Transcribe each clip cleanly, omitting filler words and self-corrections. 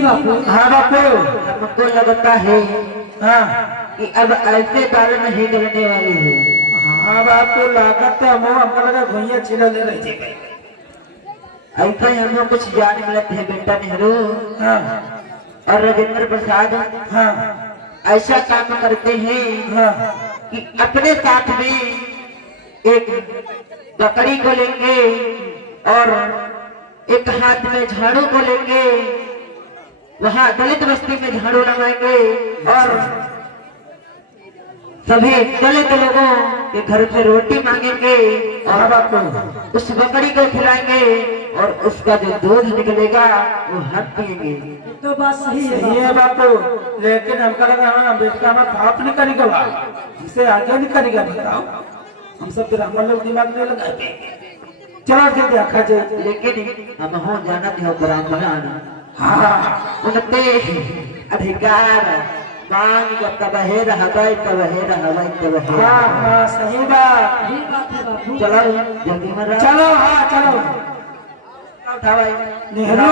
जी बापू। हाँ बापू, हमको लगता है हाँ कि अब ऐसे बाल नहीं गिरने वाली है। हाँ बापू, लागत है मुँह हमको लगा भैया छिला ले रही थी। ऐसा ही हमें कुछ जान मिलत है बेटा नेहरू हाँ और राजेंद्र प्रसाद हाँ ऐसा काम करते हैं हाँ कि अपने साथ में एक बकरी को लेंगे और एक हाथ में झाड़ू को लेंगे, वहां दलित बस्ती में झाड़ू लगाएंगे और सभी दलित लोगों के घर से रोटी मांगेंगे हाँ और बापू, उस बकरी को खिलाएंगे और उसका जो दूध निकलेगा वो हम पिएंगे। तो बात सही है सही है बापू, लेकिन हमको लगा हाँ बेटा हमारा पाप नहीं करेगा बा, इसे आगे नहीं करेगा। बताओ हम सब फिर हम लोग दिमाग में लगाते। चलो ठीक है खा जाए, लेकिन हम हो जाना हो ब्राह्मण हाँ उनते अधिकार मांग तब हे रहबै तब हे रहबै तब हे हाँ हाँ सही बात। सही बात है बापू। चलो जल्दी मत चलो हाँ चलो उठाओ नेहरू।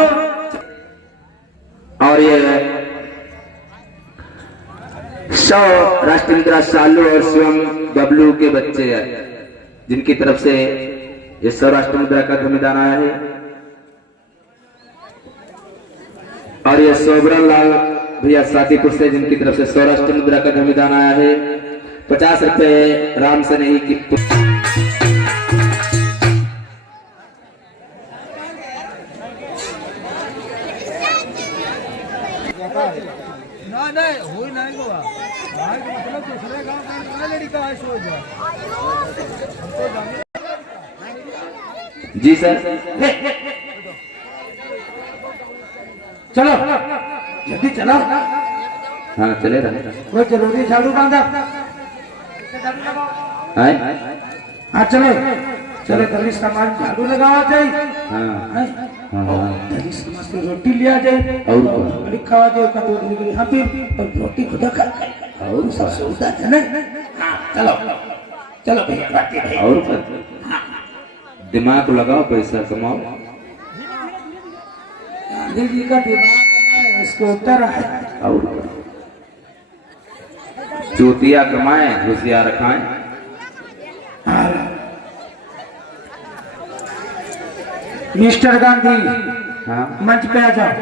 और ये 100 राष्ट्रपिता सालू और शिवम बबलू के बच्चे हैं जिनकी तरफ से ये 100 राष्ट्र मुद्रा का धूमदान आया है। और ये सोबरन लाल भैया सादीपुर से जिनकी तरफ से 100 राष्ट्र मुद्रा का धूमदान आया है। 50 रुपए राम से नहीं की जी सर। चलो जल्दी चलो, हाँ चले रहे कोई जरूरी झाड़ू बांधा। हैं? हाँ चलो चलो दलित समाज झाड़ू लगावा जाए, हाँ हाँ दलित समाज से रोटी लिया जाए और बड़ी खावा जाए का दूध निकले यहाँ पे और रोटी खुदा खा और सब सुविधा है ना। हाँ चलो चलो भैया बाकी भैया। और दिमाग लगाओ, पैसा कमाओ। गांधी जी का दिमाग इसको उत्तर है और चूतिया कमाए होशियार खाएं। मिस्टर गांधी हाँ मंच पे आ जाओ।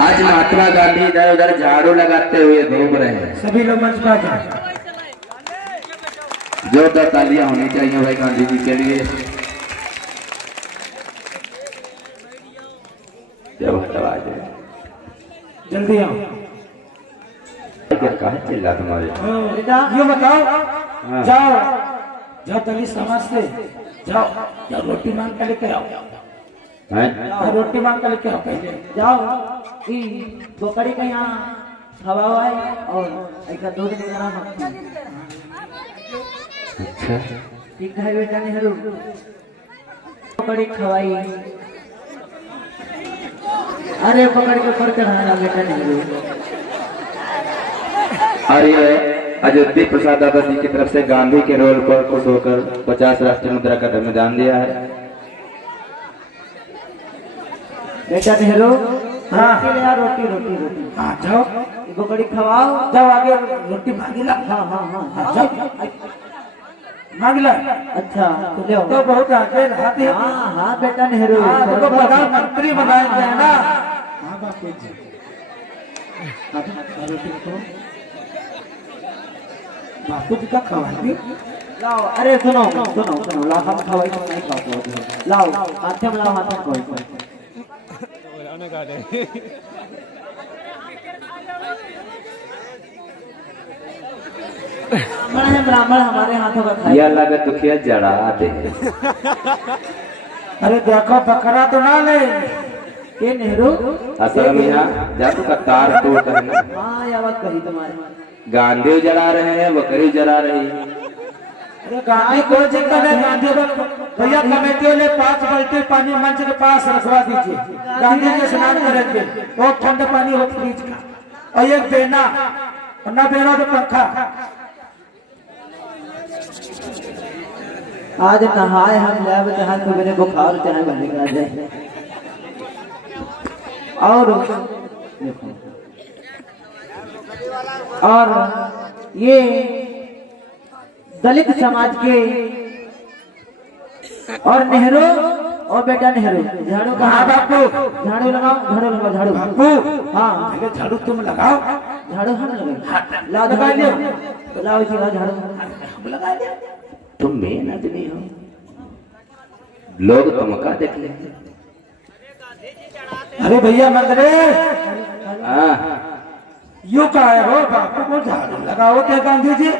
आज महात्मा गांधी इधर उधर झाड़ू लगाते हुए घूम रहे हैं। सभी लोग मंच पे आ जाओ। जोरदार तालियां होनी चाहिए भाई गांधी जी के लिए। जब आवाज है जल्दी आओ। कहा चिल्ला तुम्हारे ये बताओ, जाओ जाओ दलित समाज से जाओ जाओ रोटी मांग कर लेके आओ। हैं? रोटी मांग कर लेके आओ पहले। जाओ ई बकरी का यहाँ हवा हुआ है और एक दूध निकला है। अच्छा ठीक है बेटा नेहरू, बकरी खवाई। अरे बकरी को फर कर बेटा नेहरू। और ये अयोध्या प्रसाद यादव जी की तरफ से गांधी के रोल पर खुश होकर 50 राष्ट्रीय मुद्रा का धूमदान दिया है। बेटा नेहरू हाँ। रोटी रोटी रोटी हाँ जाओ ये बकरी खवाओ। जाओ आगे रोटी मांगी ला। हाँ हाँ हाँ जाओ मांग ला। अच्छा तो ले आओ। तो बहुत आगे रहते हैं। हाँ हाँ बेटा नेहरू, हाँ तो प्रधानमंत्री बनाए गए हैं ना। हाँ बापू जी बापू जी का खवाएंगे। लाओ। अरे सुनो सुनो सुनो, लाओ हम खवाई तो नहीं खाते। लाओ हाथ में लाओ, हाथ में कोई ब्राह्मण हमारे हाथों का खाए। यह लागत दुखिया जड़ा दे। अरे देखो बकरा तो ना ले। ये नेहरू असल में यहाँ जब का तार टूट है ना, हाँ ये बात कही तुम्हारे। गांधी जला रहे हैं, बकरी जला रही है। अरे गांधी को जितना है गांधी भैया कमेटी वाले 5 बाल्टी पानी मंच के पास रखवा दीजिए। गांधी जी स्नान करेंगे, वो ठंडा पानी हो फ्रिज का, और एक बेना और ना बेना तो पंखा। आज नहाए हम जाए चाहे तो मेरे बुखार चाहे बंद कर जाए। और देखो और ये दलित समाज के और नेहरू और बेटा नेहरू झाड़ू हाँ कहाँ बापू, झाड़ू लगाओ झाड़ू बापू हाँ अरे झाड़ू तुम लगाओ। झाड़ू हम लगे लाओ लगा झाड़ू लिया। लाओ जी लाओ झाड़ू हम लगा लिया। तुम मेन आदमी हो, लोग तुमका देख लेंगे। अरे भैया मंगरे हाँ, यू का है हो बापू को झाड़ू लगाओ थे गांधी जी।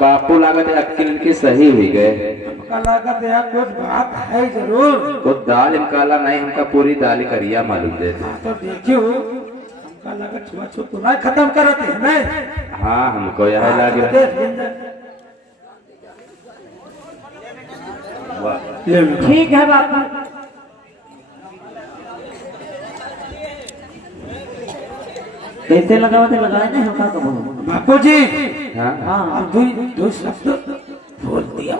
बापू लागत अक्ल की सही हुई गए। हमका लागत है कुछ बात है जरूर। कुछ दाल काला नहीं, हमका पूरी दाल करिया मालूम दे। तो देखियो हमका लागत छुआछूत तो नहीं खत्म करते हैं नहीं। हाँ, हमको यह लगे। ठीक है बापू। कैसे लगाओ थे लगाए नहीं होगा तो बापू जी हाँ, हाँ अब दो शब्द बोल दिया।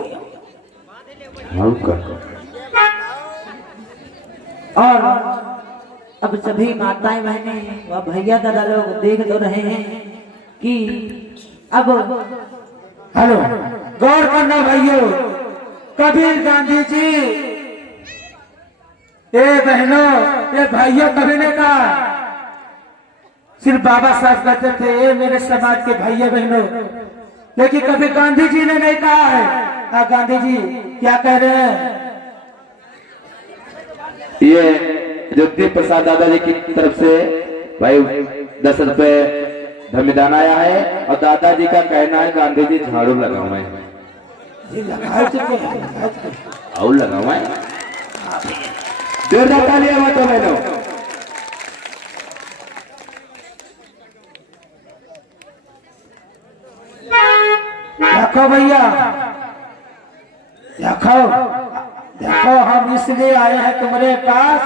हमका और अब सभी माताएं बहनें व भैया दादा लोग देख तो रहे हैं कि अब हेलो गौर करना भाइयों, कबीर गांधी जी ये बहनों ये भाइयों कभी ने कहा, सिर्फ बाबा साहब कहते थे ये मेरे समाज के भाइयों बहनों, लेकिन कभी गांधी जी ने नहीं कहा है। गांधी जी क्या कह रहे हैं? ये ज्योति प्रसाद दादाजी की तरफ से भाई 10 रुपए धर्मदान आया है और दादाजी का कहना है गांधी जी झाड़ू लगावे और लगावे। जोरदार तालियां हुआ तो बहनों। देखो भैया देखो देखो हम इसलिए आए हैं तुम्हारे पास।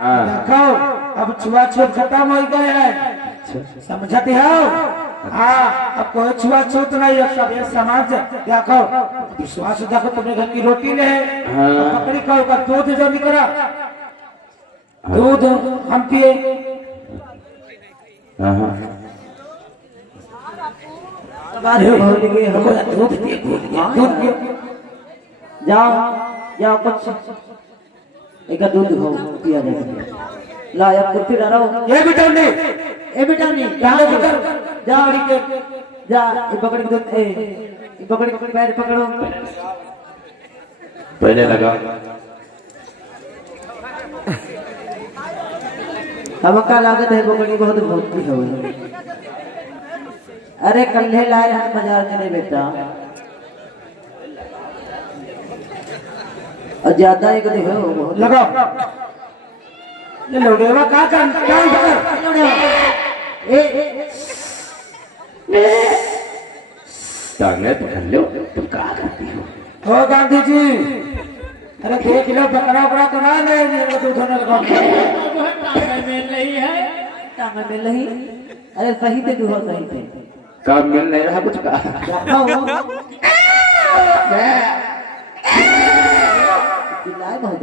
हाँ। देखो अब छुआछूत खत्म हो गए हैं, समझते हो? हाँ अब कोई छुआछूत नहीं है, सब ये समाज देखो विश्वास देखो तुमने घर की रोटी ले हाँ। बकरी का दूध जो निकला दूध हम पिए। हाँ, दूध पिए दूध पिए। जाओ जाओ कुछ एक दूध हो पिया जाएगा। ला या कुर्सी डालो ये बेटा नहीं ए बेटा नहीं जाओ जा ये पकड़ के दूध ये पकड़ के पैर पकड़ो पहले लगा। हमका लागत है पकड़ी बहुत भौती हो। अरे कल्हे लाए हम बाजार चले बेटा और ज्यादा एक हो लगाओ ये लोडेवा क्या कर टांगे पकड़ लो, तुम कहा करती हो? हो गांधी जी अरे देख लो बकरा बड़ा तो ना नहीं दूध होने लगा। टांगे मिल रही। अरे सही से जो हो सही से कब मिल नहीं रहा कुछ कहा। चिल्लाए बहुत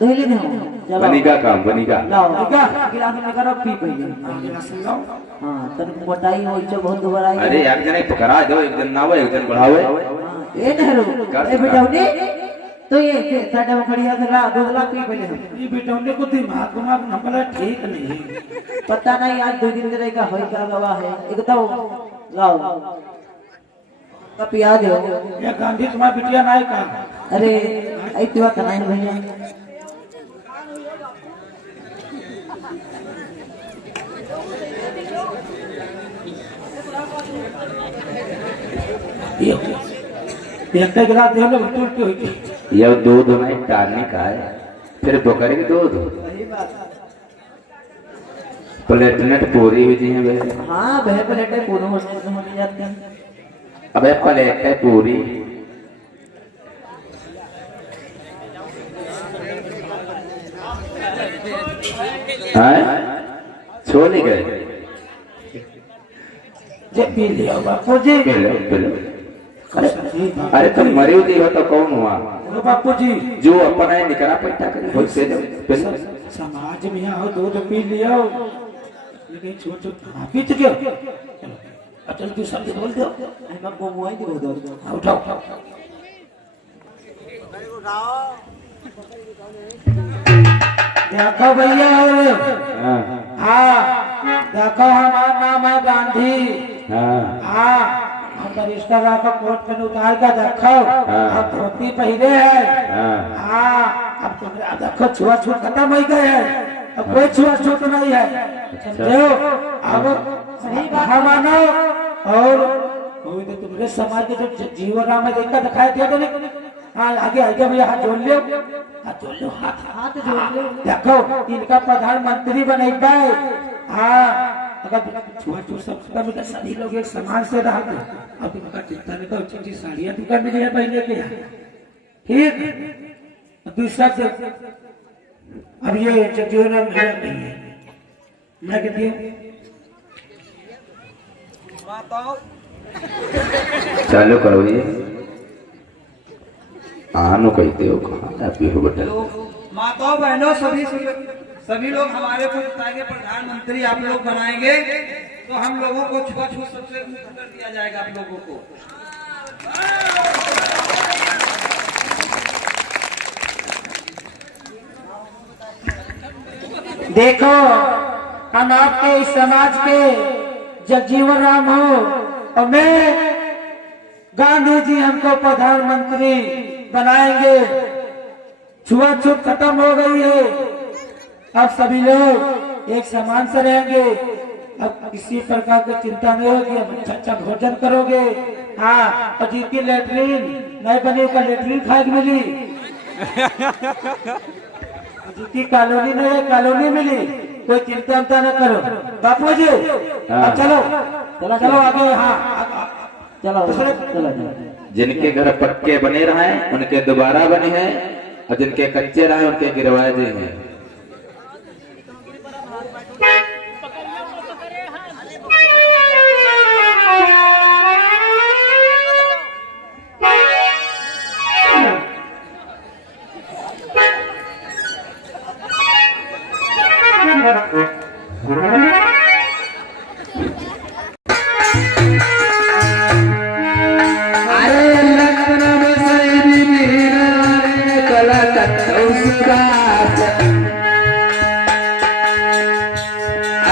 धोली नहीं चलो बनीगा काम बनीगा। लाओ गिलास में करो पी पहले। हाँ तन मोटाई हो इच्छा बहुत दोबारा। अरे एक जन पकड़ा दो, एक जन नावो एक जन बढ़ाओ। ये नेहरू ए बेटाउनी तो ये साडा में खड़ी है ला दूध ला पी पहले हम। ये बेटाउनी को दिमाग हमारा ठीक नहीं पता नहीं आज 2 दिन रहेगा होई क्या गवा है एक तो लाओ का पिया दो। ये गांधी तुम्हारा बिटिया नहीं का। अरे ऐसी बात नहीं भैया एक गिलास दे लो उल्टी हुई थी। यह दूध नहीं टारने का है, फिर बकरी की दूध प्लेटलेट पूरी हुई थी है। हाँ बह प्लेटें पूरी होने जाती हैं। अबे प्लेट है पूरी छोड़ नहीं गए। जे पी लिया बापू G P low P low. अरे तुम मरे हुए हो तो कौन हुआ? बापू जी जो अपना है निकला पैसा करे हो से दो पैसा। समाज में आओ दूध पी लियो, लेकिन छोट छोट पी चुके हो। चलो अब चल तू शब्द बोल दो। मैं को मुआई दे दो। उठाओ देखो भैया, हाँ देखो हमारा नाम है गांधी। हाँ हम रिश्ता का कोट पे उतार कर देखो, अब धोती पहने है। हाँ अब तुम देखो छुआछूत खत्म हो गए है, अब कोई छुआछूत नहीं है, समझो। अब सही बात मानो। और तो तुम्हारे समाज के जो जीवन राम में देखा दिखाए थे तो नहीं। हाँ आगे आगे भैया हाथ जोड़ लो, हाथ जोड़ लो, हाथ जोड़ लो। देखो इनका प्रधानमंत्री बने पाए। हाँ अगर छुआछूत सब खत्म हो, सभी लोग एक समान से रहा। अब तुमका चिंता नहीं करो, अच्छी साड़ियाँ तुमका मिली है पहले के यहाँ, ठीक। दूसरा से अब ये जीवन राम मेरा नहीं है, मैं कहती हूँ चालू करो ये आनो कहते हो कहाँ आप हो बेटा। माताओं बहनों सभी लोग हमारे को जिताएंगे, प्रधानमंत्री आप लोग बनाएंगे तो हम लोगों को छुआछूत सबसे मुक्त कर दिया जाएगा आप लोगों को। देखो हम आपके इस समाज के जगजीवन राम हो और मैं गांधी जी हमको प्रधानमंत्री बनाएंगे। छुआछूत खत्म हो गई है, अब सभी लोग एक समान से रहेंगे। अब किसी प्रकार की चिंता नहीं होगी, अब अच्छा भोजन करोगे। हाँ और जिनकी लेटरिन नहीं बनी उसका लेटरिन खाए मिली, जिसकी कॉलोनी नहीं है कॉलोनी मिली, कोई चिंता उमता न करो। बापू जी अब चलो चलो चलो आगे। हाँ चलो जिनके घर पक्के बने रहे उनके दोबारा बने हैं, और जिनके कच्चे रहे उनके गिरवाए दे हैं।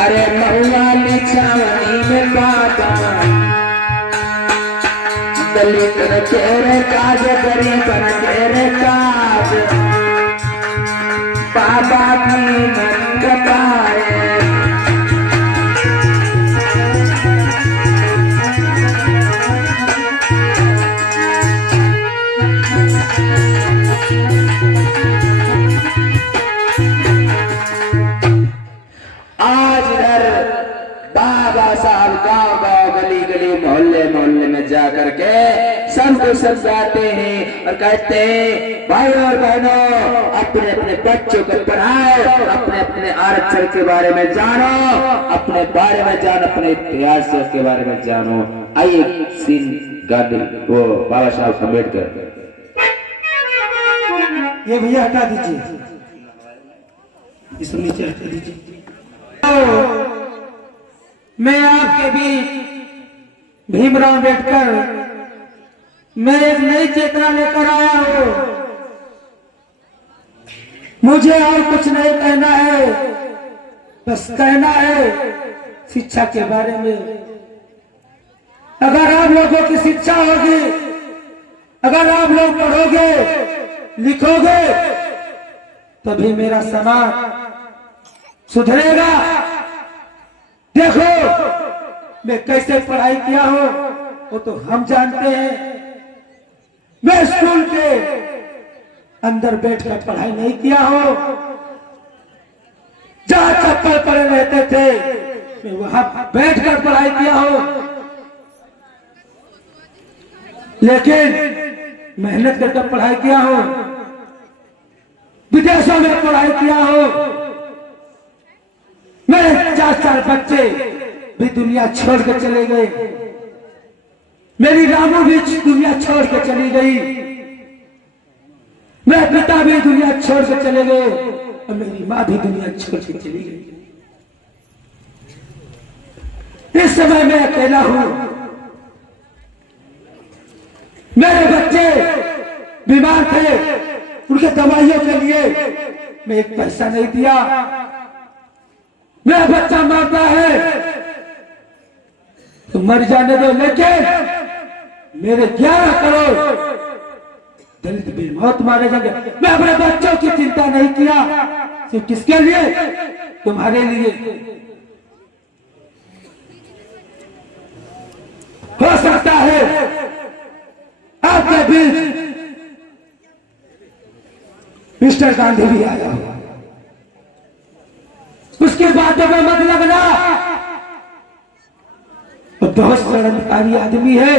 अरे महुआली छावनी में बाबा दलित तेरे काज गरीब तेरे काज बाबा की मन पाए। बाबा साहब गांव गांव गली गली मोहल्ले मोहल्ले में जा करके सबको समझाते हैं और कहते हैं भाई और बहनों अपने अपने बच्चों को पढ़ाओ, अपने अपने आरक्षण के बारे में जानो, अपने बारे में जानो, अपने इतिहास के बारे में जानो। आइए सीन गांधी वो बाबा साहब अम्बेडकर ये भैया हटा दीजिए, इसको नीचे हटा दीजिए। मैं आपके बीच भीमराव अम्बेडकर मैं एक नई चेतना लेकर आया हूं। मुझे और कुछ नहीं कहना है, बस कहना है शिक्षा के बारे में। अगर आप लोगों की शिक्षा होगी, अगर आप लोग पढ़ोगे लिखोगे तभी मेरा समाज सुधरेगा। देखो मैं कैसे पढ़ाई किया हूं वो तो हम जानते हैं। मैं स्कूल के अंदर बैठकर पढ़ाई नहीं किया हूं, जहां चप्पल पड़े रहते थे मैं वहां बैठकर पढ़ाई किया हूं। लेकिन मेहनत करके पढ़ाई किया हूं, विदेशों में पढ़ाई किया हूं। मेरे 4 बच्चे भी दुनिया छोड़ के चले गए, मेरी रामू भी दुनिया छोड़ के चली गई, मेरे पिता भी दुनिया छोड़ के चले गए और मेरी माँ भी दुनिया छोड़ के चली गई। इस समय मैं अकेला हूं। मेरे बच्चे बीमार थे, उनके दवाइयों के लिए मैं एक पैसा नहीं दिया। मेरा बच्चा मरता है तो मर जाने दो, लेकिन मेरे 11 करोड़ दलित बेमौत मारे जाएंगे। मैं अपने बच्चों की चिंता नहीं किया, सिर्फ किसके लिए? तुम्हारे लिए। हो सकता है आपके बीच मिस्टर गांधी भी आया हो, उसके बातों में मत लगना। वो बहुत षड्यंत्रकारी आदमी है।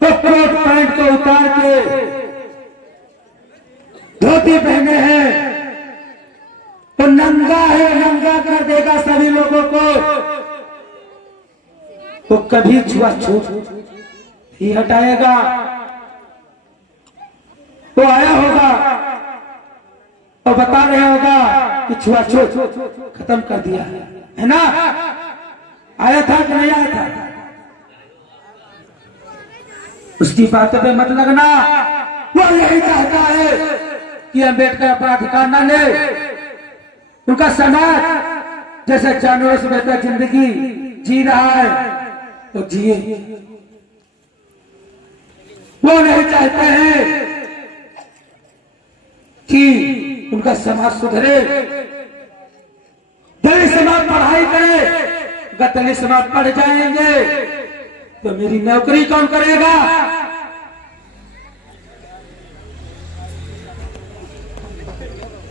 तो कोट पैंट को उतार के धोती पहने हैं, तो नंगा है, नंगा कर देगा सभी लोगों को। तो कभी छुआछूत ही हटाएगा। तो आया होगा और बता रहे होगा कि छुआछूत खत्म कर दिया है ना? आया था कि नहीं आया था? उसकी बातों पे मत लगना। वो यही चाहता है कि अम्बेडकर अपना अधिकार न ले। उनका समाज जैसे जानवरों से बेहतर जिंदगी जी रहा है तो जिए। वो नहीं चाहते हैं कि उनका समाज सुधरे। दलित समाज पढ़ाई करे, अगर दलित समाज पढ़ जाएंगे तो मेरी नौकरी कौन करेगा?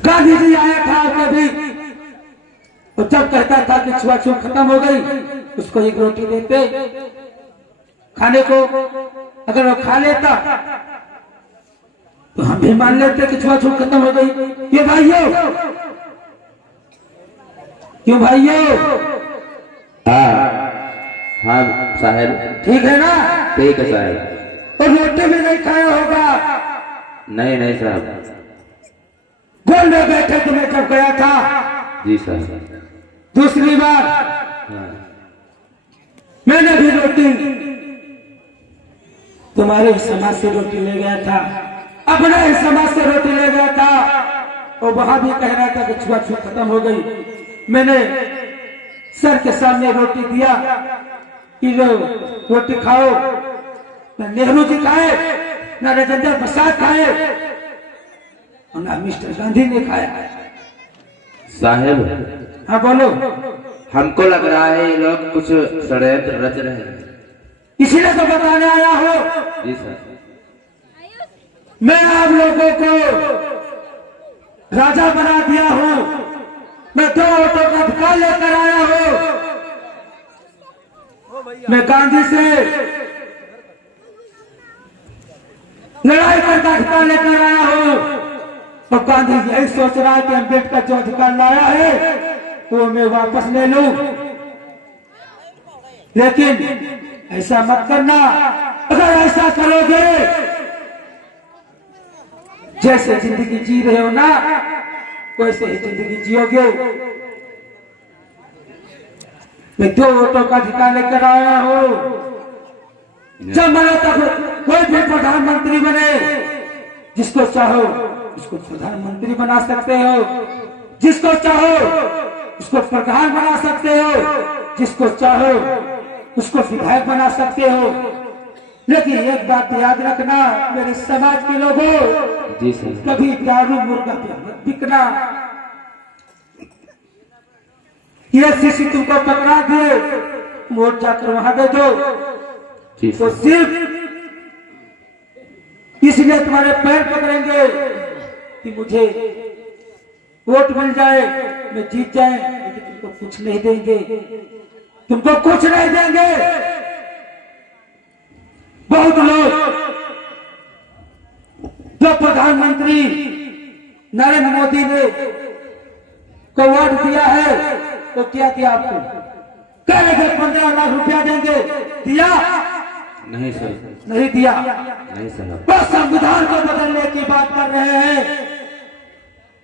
गांधी जी आया था कभी, तो जब कहता था कि छुआछूत खत्म हो गई, उसको एक रोटी देते खाने को। अगर वो खा लेता तो हम भी मान लेते कि छुआछूत खत्म हो गई। क्यों भाइयों? क्यों भाइयों? हाँ साहब, ठीक है ना? ठीक है साहब। और रोटी भी नहीं खाया होगा? नहीं साहब। गोल में बैठे तो मैं जब गया था जी साहब, दूसरी बार मैंने भी रोटी तुम्हारे समाज से रोटी ले गया था, अपने ही समाज से रोटी ले गया था। और वहां भी कह रहा था कि छुआछूत खत्म हो गई। मैंने सर के सामने रोटी दिया कि लो रोटी खाओ। न नेहरू जी खाए, न राजेंद्र प्रसाद खाए, और न मिस्टर गांधी ने खाया। साहब, हाँ बोलो। हमको लग रहा है ये लोग कुछ षड्यंत्र रच रहे हैं। इसीलिए तो बताने आया हूँ। जी सर। मैं आप लोगों को राजा बना दिया हूँ। मैं 2 वोटों का अधिकार लेकर आया हूँ। मैं गांधी से लड़ाई करके अधिकार लेकर आया हूँ। और गांधी यही सोच रहा है कि अम्बेडकर जो अधिकार लाया है वो मैं वापस ले लूं। लेकिन ऐसा मत करना। अगर ऐसा करोगे, जैसे जिंदगी जी रहे हो ना, वैसे ही जिंदगी जियोगे। मैं 2 वोटों का अधिकार लेकर आया हूँ। जब मरे तब कोई भी प्रधानमंत्री बने, जिसको चाहो उसको प्रधानमंत्री बना सकते हो, जिसको चाहो उसको प्रधान बना सकते हो, जिसको चाहो उसको विधायक बना सकते हो। लेकिन एक बात याद रखना मेरे समाज के लोगों, जी सर, कभी दारू मुर्गा मत बिकना। ये सीसी तुमको पकड़ा दिए, वोट जाकर वहां दे दो। तो सिर्फ इसलिए तुम्हारे पैर पकड़ेंगे कि मुझे वोट मिल जाए, मैं जीत जाए, लेकिन तुमको कुछ नहीं देंगे। तुमको कुछ नहीं देंगे। बहुत लोग जो प्रधानमंत्री नरेंद्र मोदी ने को वोट दिया है, तो क्या किया आपको? कह रहे थे 15 लाख रुपया देंगे, दिया नहीं सर, नहीं दिया। नहीं सर। वो संविधान को बदलने की बात कर रहे हैं।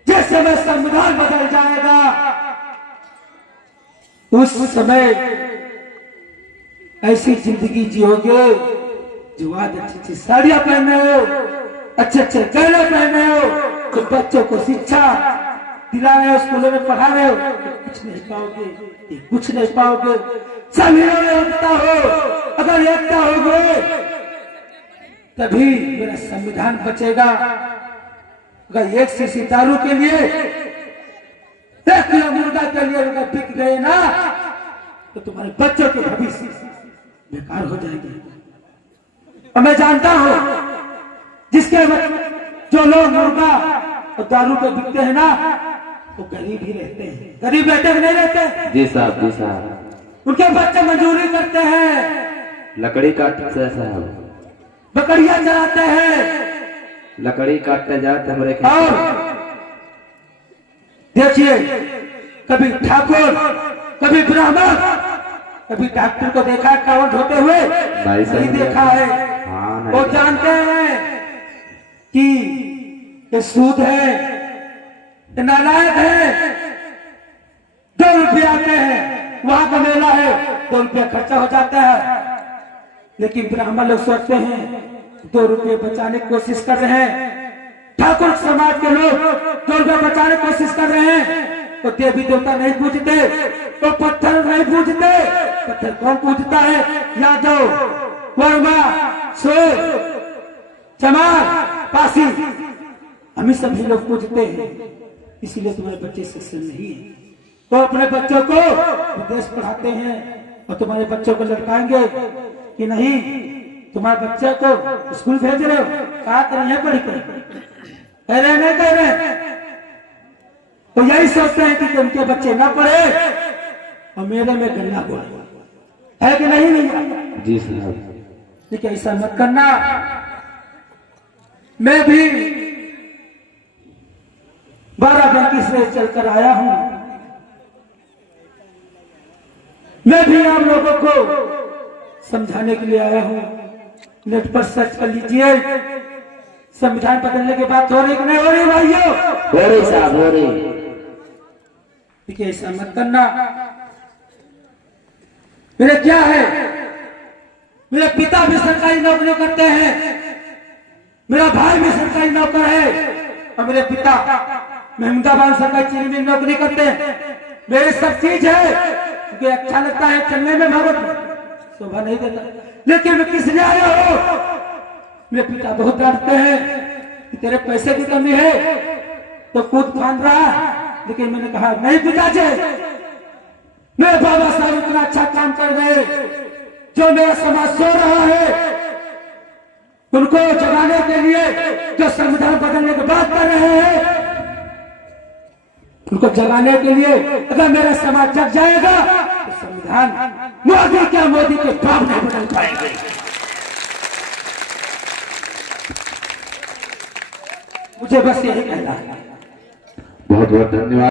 जिस समय संविधान बदल जाएगा उस समय ऐसी जिंदगी जियोगे जो आज अच्छी अच्छी साड़ियां पहने हो, अच्छे अच्छे गहने पहने हो, तो बच्चों को शिक्षा दिला रहे हो, स्कूलों में पढ़ा रहे हो, कुछ नहीं पाओगे, कुछ नहीं पाओगे। सभी लोग एकता हो, अगर एकता हो गए तभी मेरा संविधान बचेगा। अगर एक शीशी दारू के लिए, 1 किलो मुर्गा के लिए अगर बिक गए ना, तो तुम्हारे बच्चों के भविष्य बेकार हो जाएंगे। और मैं जानता हूं जिसके जो लोग मुर्गा और दारू पे बिकते हैं ना, वो गरीब ही रहते हैं। गरीब रहते कि नहीं रहते? जी साहब, जी साहब। उनके बच्चे मजदूरी करते हैं, लकड़ी काटते से साहब, बकरियां चलाते हैं, लकड़ी काटते जाते हमारे और देखिए कभी ठाकुर, कभी ब्राह्मण, कभी डॉक्टर को देखा है कावड़ धोते हुए? नहीं देखा है। हाँ, नहीं। वो जानते हैं कि ये सूद है, ये नालायक है। 2 रुपये आते हैं, वहां का मेला है, 2 रुपया खर्चा हो जाता है। लेकिन ब्राह्मण लोग सोचते हैं 2 रुपये बचाने की कोशिश कर रहे हैं। ठाकुर समाज के लोग 2 रुपये बचाने की कोशिश कर रहे हैं। तो देवी देवता नहीं पूजते, तो पत्थर नहीं पूजते। पत्थर कौन पूजता है? यादव, वर्मा, सोर, चमार, पासी, हम सभी लोग पूजते हैं। इसीलिए तुम्हारे बच्चे शिक्षित नहीं है। तो अपने बच्चों को विदेश पढ़ाते हैं और तुम्हारे बच्चों को लटकाएंगे कि नहीं, तुम्हारे बच्चे को स्कूल भेज रहे हो, कहा कर रहे हैं पढ़ कर, कह रहे नहीं कह रहे। तो यही सोचते हैं कि उनके बच्चे ना पढ़े और मेरे में गन्ना बोले, है कि नहीं भैया? जी साहब। लेकिन ऐसा मत करना। मैं भी 12 से चलकर आया हूं। मैं भी आप लोगों को समझाने के लिए आया हूं। नेट पर सर्च कर लीजिए, संविधान बदलने की बात हो रही कि नहीं हो रही भाइयों? हो रही साहब, हो रही। देखिए ऐसा मत करना। मेरे क्या है, मेरे पिता भी सरकारी नौकरी करते हैं, मेरा भाई भी सरकारी नौकर है, और मेरे पिता महमदाबाद सरकारी चीनी में नौकरी करते हैं। मेरे सब चीज है क्योंकि अच्छा लगता है चलने में, भारत में शोभा नहीं देता। लेकिन मैं किस लिए आया हूं? मेरे पिता बहुत डांटते हैं कि तेरे पैसे की कमी है तो कूद फांद रहा। लेकिन मैंने कहा नहीं पिताजी, मेरे बाबा साहब इतना अच्छा काम कर रहे, जो मेरा समाज सो रहा है उनको जगाने के लिए, जो संविधान बदलने की बात कर रहे हैं उनको जगाने के लिए अगर मेरा समाज जग जाएगा तो संविधान मोदी क्या, मोदी के बाप नहीं बदल पाएंगे। मुझे बस यही कहना है। बहुत बहुत धन्यवाद।